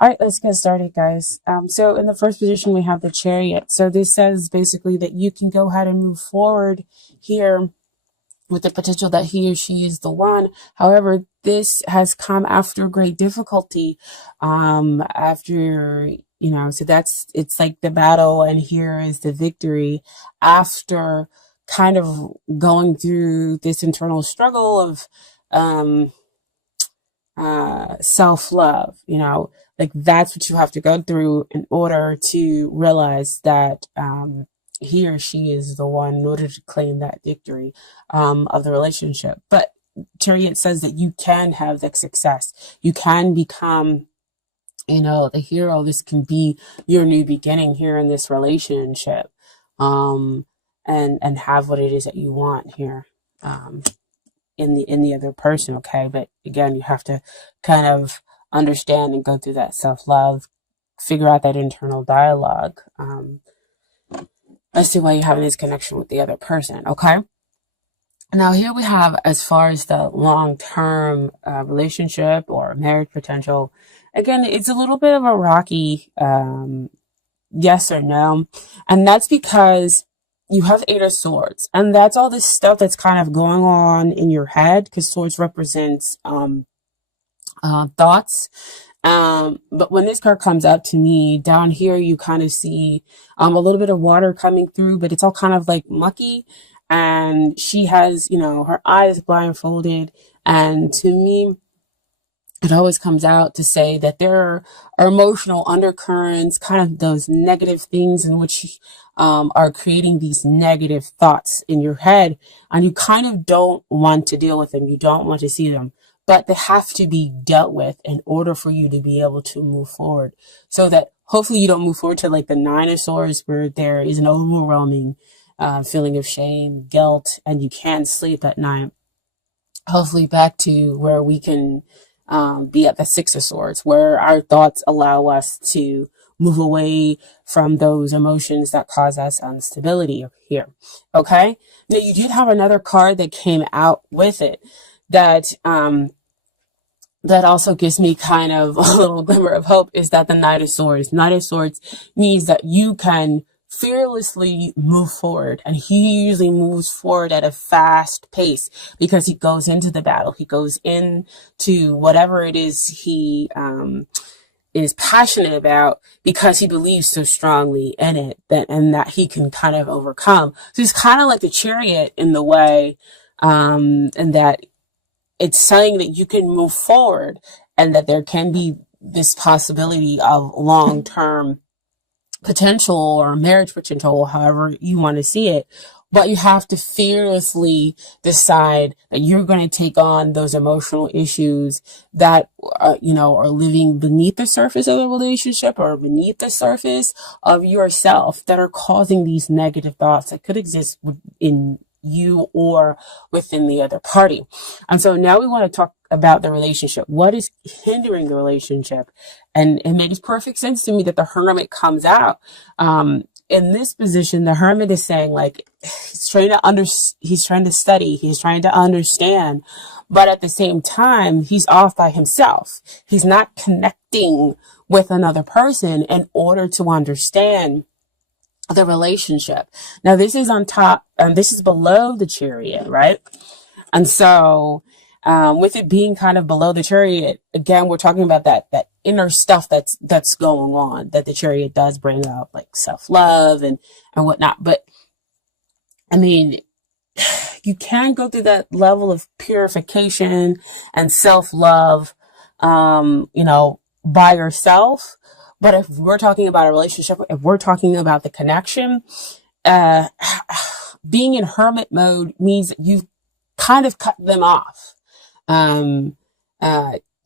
All right, let's get started, guys. So in the first position, we have the Chariot. So this says basically that you can go ahead and move forward here with the potential that he or she is the one. However, this has come after great difficulty. After, so it's like the battle, and here is the victory after kind of going through this internal struggle of, self-love, like that's what you have to go through in order to realize that, he or she is the one in order to claim that victory, of the relationship. But Chariot says that you can have that success. You can become, the hero. This can be your new beginning here in this relationship, and have what it is that you want here, in the other person. Okay. But again, you have to kind of understand and go through that self-love, figure out that internal dialogue, as to why you're having this connection with the other person. Okay. Now here we have, as far as the long-term relationship or marriage potential, again, it's a little bit of a rocky yes or no. And that's because you have Eight of Swords, and that's all this stuff that's kind of going on in your head, because swords represents thoughts. But when this card comes up to me, down here you kind of see a little bit of water coming through, but it's all kind of like mucky. And she has, her eyes blindfolded. And to me, it always comes out to say that there are emotional undercurrents, kind of those negative things in which are creating these negative thoughts in your head, and you kind of don't want to deal with them. You don't want to see them, but they have to be dealt with in order for you to be able to move forward, so that hopefully you don't move forward to like the Nine of Swords, where there is an overwhelming feeling of shame, guilt, and you can't sleep at night. Hopefully back to where we can be at the Six of Swords, where our thoughts allow us to move away from those emotions that cause us instability here. Okay. Now you did have another card that came out with it that, that also gives me kind of a little glimmer of hope, is that the Knight of Swords. Knight of Swords means that you can fearlessly move forward, and he usually moves forward at a fast pace because he goes into the battle. He goes into whatever it is he is passionate about, because he believes so strongly in it, and that he can kind of overcome. So he's kind of like the Chariot in the way, and that it's saying that you can move forward, and that there can be this possibility of long-term potential or marriage potential, however you want to see it. But you have to fearlessly decide that you're going to take on those emotional issues that, are living beneath the surface of the relationship, or beneath the surface of yourself, that are causing these negative thoughts that could exist in you or within the other party. And so now we want to talk about the relationship. What is hindering the relationship? And it makes perfect sense to me that the Hermit comes out. In this position, the Hermit is saying, like, he's trying to study, he's trying to understand, but at the same time, he's off by himself. He's not connecting with another person in order to understand the relationship. Now, this is on top, and this is below the Chariot, right? And so, with it being kind of below the Chariot, again, we're talking about that inner stuff that's going on, that the Chariot does bring up, like self-love and whatnot. But I mean, you can go through that level of purification and self-love, by yourself. But if we're talking about a relationship, if we're talking about the connection, being in hermit mode means that you've kind of cut them off.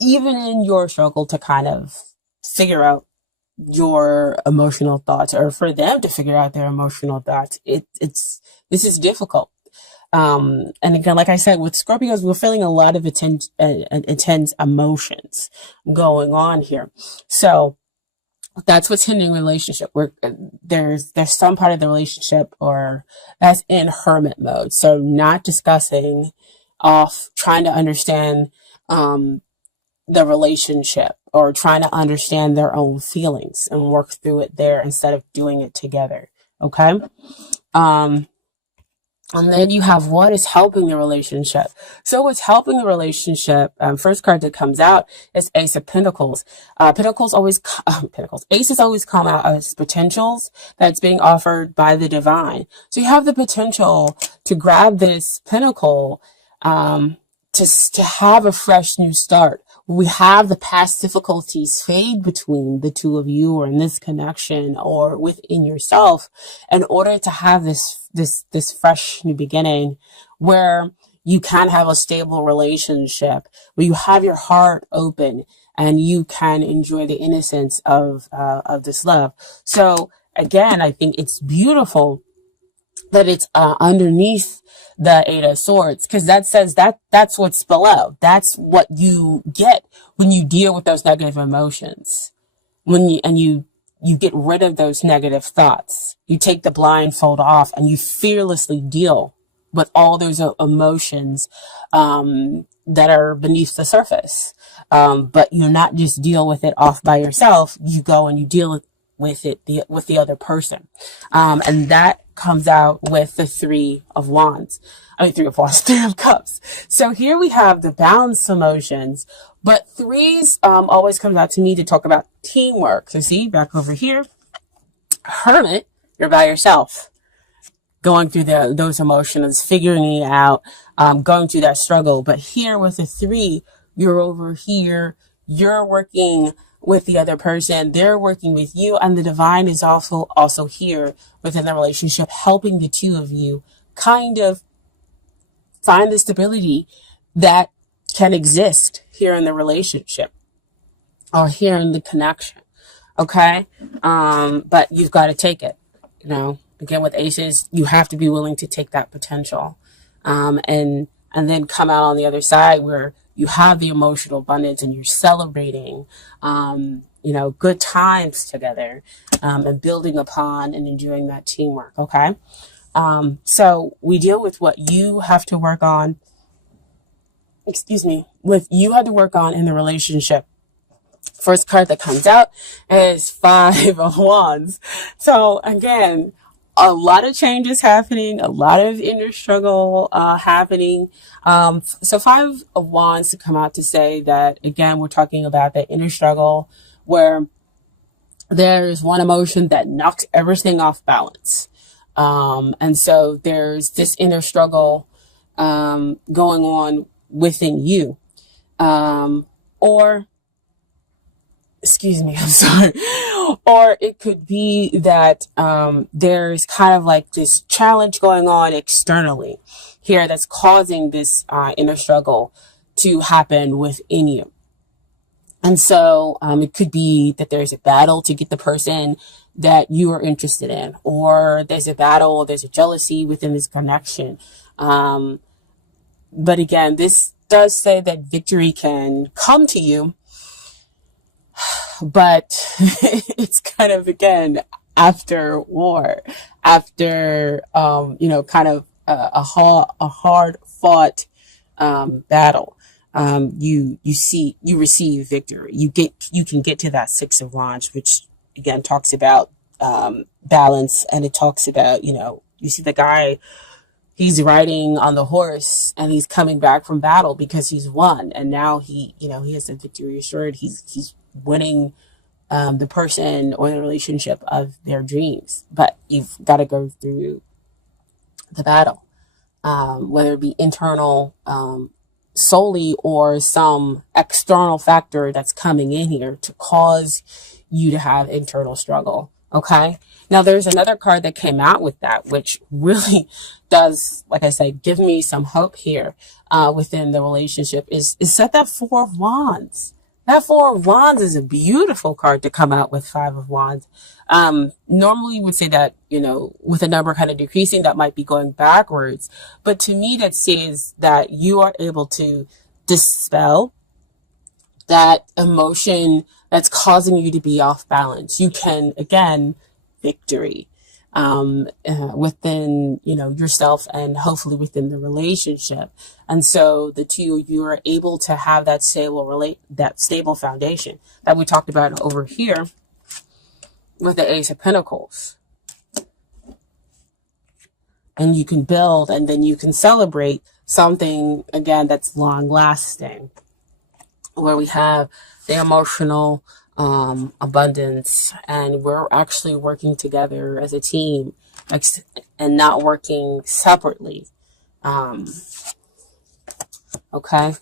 Even in your struggle to kind of figure out your emotional thoughts, or for them to figure out their emotional thoughts, this is difficult. And again, like I said, with Scorpios, we're feeling a lot of intense emotions going on here. So that's what's hindering relationship. There's some part of the relationship or that's in hermit mode. So not discussing, off, trying to understand, the relationship, or trying to understand their own feelings and work through it there instead of doing it together. Okay. And then you have what is helping the relationship. So what's helping the relationship, first card that comes out is Ace of Pentacles. Aces always come out as potentials that's being offered by the divine. So you have the potential to grab this pentacle, to have a fresh new start. We have the past difficulties fade between the two of you, or in this connection, or within yourself, in order to have this fresh new beginning where you can have a stable relationship, where you have your heart open and you can enjoy the innocence of this love. So again, I think it's beautiful that it's underneath the Eight of Swords, because that says that's what's below. That's what you get when you deal with those negative emotions. When you get rid of those negative thoughts. You take the blindfold off and you fearlessly deal with all those emotions that are beneath the surface. But you're not just deal with it off by yourself. You go and you deal with it with the other person. And that comes out with the Three of Cups. So here we have the balanced emotions, but threes always comes out to me to talk about teamwork. So see, back over here, Hermit, you're by yourself, going through those emotions, figuring it out, going through that struggle. But here with the three, you're over here, you're working with the other person, they're working with you, and the divine is also here within the relationship, helping the two of you kind of find the stability that can exist here in the relationship or here in the connection. Okay. But you've got to take it, again, with aces, you have to be willing to take that potential, and then come out on the other side where you have the emotional abundance and you're celebrating, good times together, and building upon and enjoying that teamwork. Okay. So we deal with what you have to work on, you had to work on in the relationship. First card that comes out is Five of Wands. So again, a lot of changes happening, a lot of inner struggle happening. So Five of Wands to come out to say that, again, we're talking about the inner struggle where there's one emotion that knocks everything off balance. And so there's this inner struggle going on within you. Or it could be that there's kind of like this challenge going on externally here that's causing this inner struggle to happen within you. And so it could be that there's a battle to get the person that you are interested in, or there's a jealousy within this connection. But again, this does say that victory can come to you, but it's kind of, again, after war, after, kind of a hard fought battle. You receive victory. You can get to that Six of Wands, which again talks about balance, and it talks about, you see the guy, he's riding on the horse and he's coming back from battle because he's won, and now he has the victory assured. He's winning the person or the relationship of their dreams, but you've got to go through the battle, whether it be internal solely or some external factor that's coming in here to cause you to have internal struggle. Okay. Now there's another card that came out with that, which really does, like I said, give me some hope here within the relationship is that Four of Wands. That Four of Wands is a beautiful card to come out with Five of Wands. Normally you would say that, with a number kind of decreasing, that might be going backwards. But to me, that says that you are able to dispel that emotion that's causing you to be off balance. You can, again, victory. within, yourself and hopefully within the relationship. And so the two of you are able to have that stable foundation that we talked about over here with the Ace of Pentacles. And you can build, and then you can celebrate something, again, that's long lasting, where we have the emotional abundance, and we're actually working together as a team, and not working separately. Okay,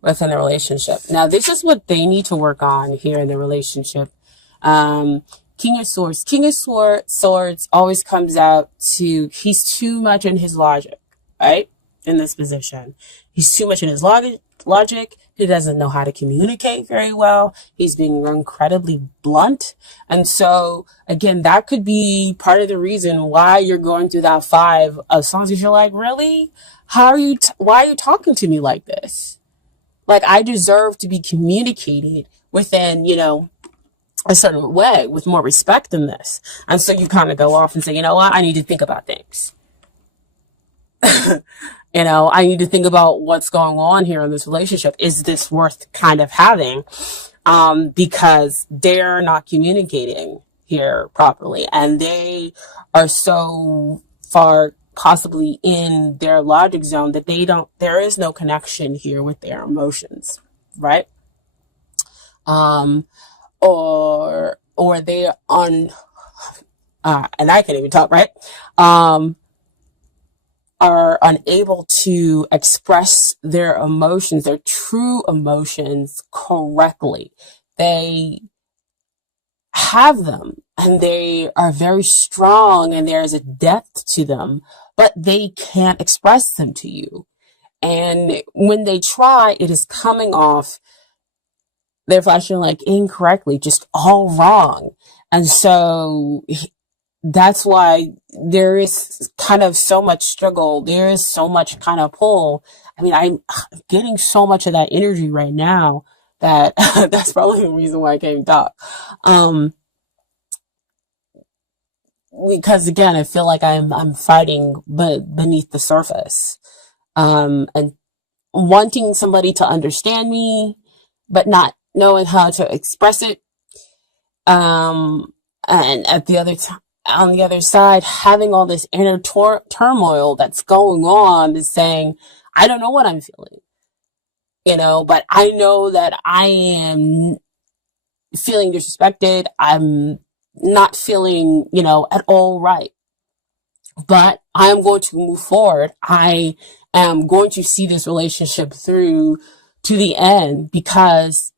within the relationship. Now, this is what they need to work on here in the relationship. King of Swords. King of Swords always comes out to, he's too much in his logic, right? In this position. He's too much in his logic. He doesn't know how to communicate very well. He's being incredibly blunt. And so, again, that could be part of the reason why you're going through that 5 of songs. Because you're like, really? Why are you talking to me like this? Like, I deserve to be communicated within, a certain way with more respect than this. And so you kind of go off and say, you know what? I need to think about things. I need to think about what's going on here in this relationship. Is this worth kind of having? Because they're not communicating here properly, and they are so far possibly in their logic zone that there is no connection here with their emotions, right? Or they and I can't even talk, right? Are unable to express their emotions, their true emotions, correctly. They have them, and they are very strong, and there's a depth to them, but they can't express them to you. And when they try, it is coming off, they're flashing like incorrectly, just all wrong. And so that's why there is kind of so much struggle. There is so much kind of pull. I mean, I'm getting so much of that energy right now that that's probably the reason why I came talk. Because again, I feel like I'm fighting, but beneath the surface, and wanting somebody to understand me, but not knowing how to express it. And at the other time, on the other side, having all this inner turmoil that's going on, is saying, I don't know what I'm feeling, but I know that I am feeling disrespected. I'm not feeling, at all right. But I am going to move forward. I am going to see this relationship through to the end, because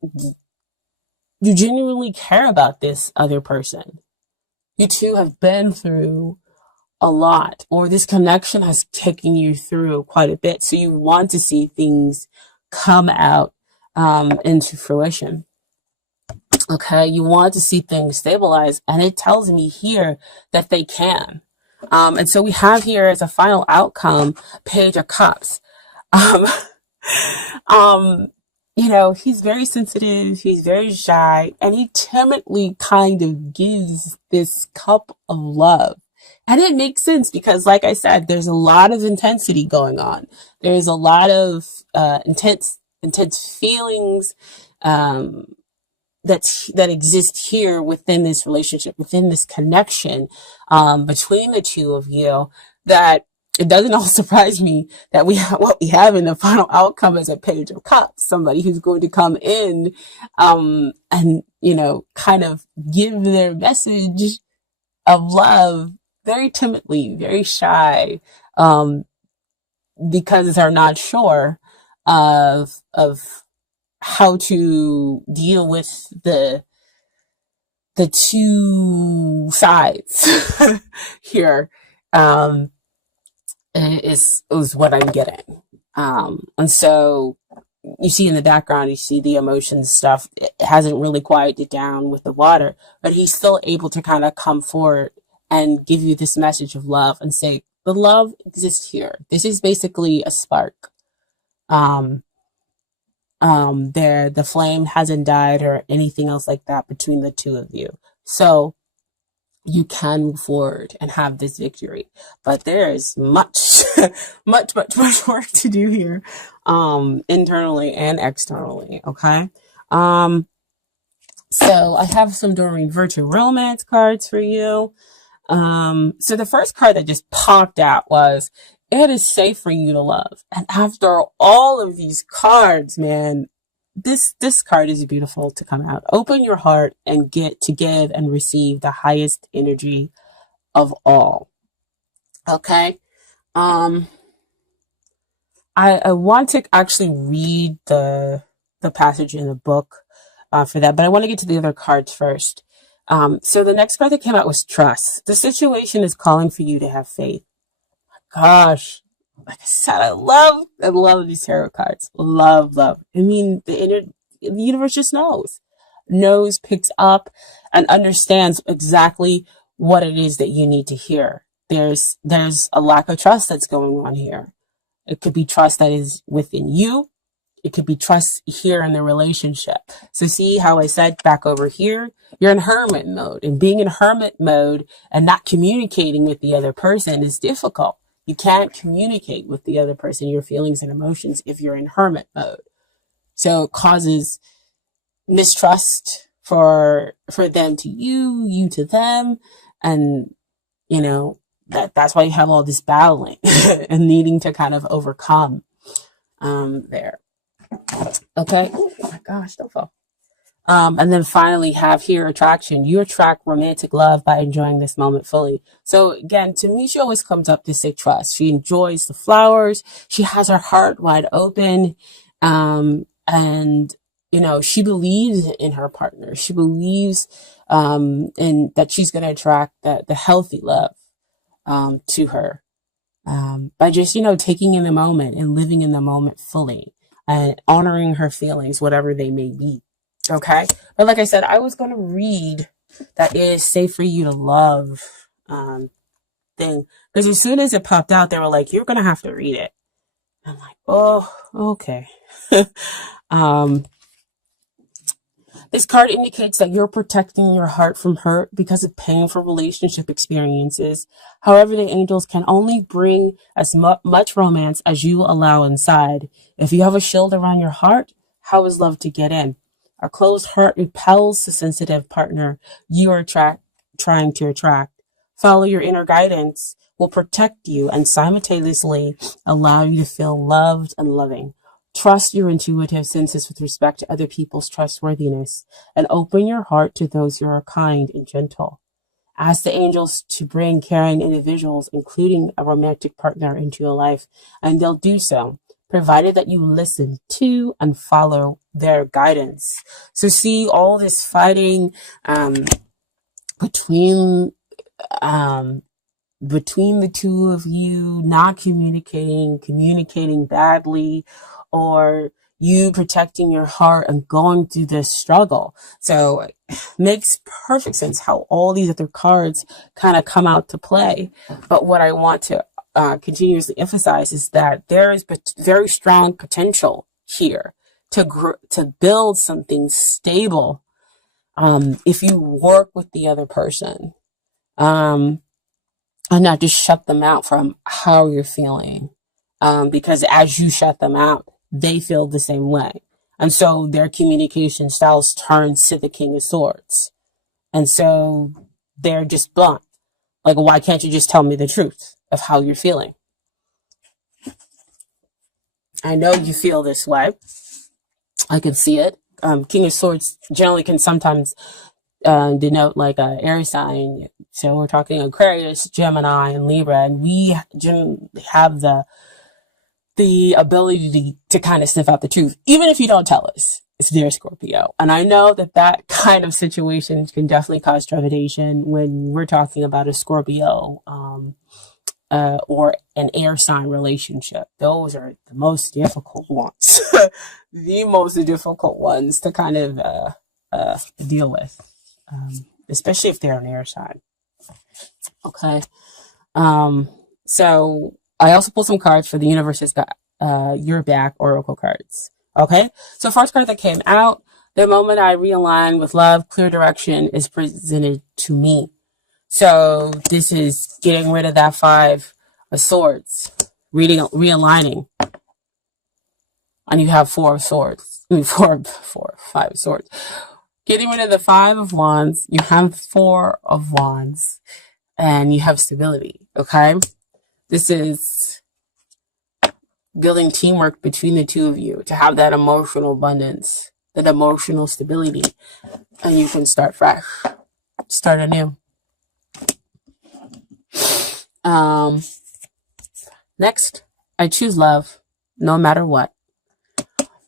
you genuinely care about this other person. You two have been through a lot, or this connection has taken you through quite a bit. So you want to see things come out into fruition. Okay, you want to see things stabilize, and it tells me here that they can. And so we have here as a final outcome, Page of Cups. He's very sensitive, he's very shy, and he timidly kind of gives this cup of love. And it makes sense because, like I said, there's a lot of intensity going on. There's a lot of intense feelings that exist here within this relationship, within this connection between the two of you, that it doesn't all surprise me that what we have in the final outcome is a Page of Cups, somebody who's going to come in and, kind of give their message of love very timidly, very shy, because they're not sure of how to deal with the two sides here. Is what I'm getting. And so you see in the background, you see the emotions stuff. It hasn't really quieted down with the water, but he's still able to kind of come forward and give you this message of love and say, the love exists here. This is basically a spark. The flame hasn't died or anything else like that between the two of you. So you can move forward and have this victory. But there is much, much work to do here, internally and externally. Okay. Um, so I have some Doreen Virtue Romance cards for you. So the first card that just popped out was, it is safe for you to love. And after all of these cards, man, this card is beautiful to come out. Open your heart and get to give and receive the highest energy of all. Okay. Um, I want to actually read the passage in the book for that, but I want to get to the other cards first. So the next card that came out was trust. The situation is calling for you to have faith. Gosh, like I said, I love these tarot cards. Love. I mean, the universe just knows, picks up, and understands exactly what it is that you need to hear. There's a lack of trust that's going on here. It could be trust that is within you. It could be trust here in the relationship. So see how I said back over here, you're in hermit mode, and being in hermit mode and not communicating with the other person is difficult. You can't communicate with the other person your feelings and emotions if you're in hermit mode. So it causes mistrust for them to you to them, and you know that's why you have all this battling and needing to kind of overcome there. Okay. Oh my gosh, don't fall. And then finally have here attraction. You attract romantic love by enjoying this moment fully. So again, to me, she always comes up to say trust. She enjoys the flowers. She has her heart wide open. And she believes in her partner. She believes, in that she's going to attract the healthy love, to her, by just, taking in the moment and living in the moment fully and honoring her feelings, whatever they may be. Okay. But like I said, I was going to read that is safe for you to love, thing. Because as soon as it popped out, they were like, you're going to have to read it. I'm like, oh, okay. um, This card indicates that you're protecting your heart from hurt because of painful relationship experiences. However, the angels can only bring as much romance as you allow inside. If you have a shield around your heart, how is love to get in? A closed heart repels the sensitive partner you are trying to attract. Follow your inner guidance will protect you and simultaneously allow you to feel loved and loving. Trust your intuitive senses with respect to other people's trustworthiness and open your heart to those who are kind and gentle. Ask the angels to bring caring individuals, including a romantic partner, into your life, and they'll do so, provided that you listen to and follow their guidance. So see all this fighting between the two of you, not communicating badly, or you protecting your heart and going through this struggle. So it makes perfect sense how all these other cards kind of come out to play. But what I want to continuously emphasize is that there is very strong potential here to build something stable, if you work with the other person. And not just shut them out from how you're feeling. Because as you shut them out, they feel the same way. And so their communication styles turn to the King of Swords. And so they're just blunt. Like, why can't you just tell me the truth of how you're feeling? I know you feel this way. I can see it. King of Swords generally can sometimes denote like a air sign. So we're talking Aquarius, Gemini, and Libra, and we have the ability to kind of sniff out the truth, even if you don't tell us. It's their Scorpio. And I know that kind of situation can definitely cause trepidation when we're talking about a Scorpio, or an air sign relationship. Those are the most difficult ones. The most difficult ones to kind of deal with, especially if they're an air sign. Okay. So I also pulled some cards for the universe's Your Back Oracle cards. Okay. So first card that came out, the moment I realign with love, clear direction is presented to me. So this is getting rid of that 5 of Swords, realigning, and you have 4 of Swords. I mean, 5 of Swords. Getting rid of the 5 of Wands, you have 4 of Wands, and you have stability. Okay, this is building teamwork between the two of you to have that emotional abundance, that emotional stability, and you can start fresh, start anew. Next, I choose love, no matter what.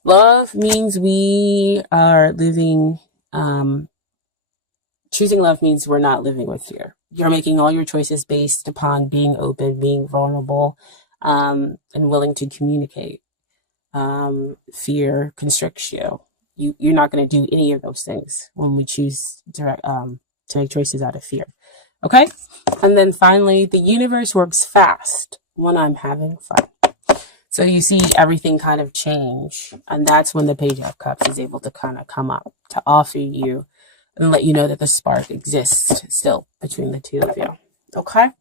Love means we are living, choosing love means we're not living with fear. You're making all your choices based upon being open, being vulnerable, and willing to communicate. Fear constricts you. You're not going to do any of those things when we choose to make choices out of fear. Okay? And then finally, the universe works fast when I'm having fun. So you see everything kind of change. And that's when the Page of Cups is able to kind of come up to offer you and let you know that the spark exists still between the two of you. Okay?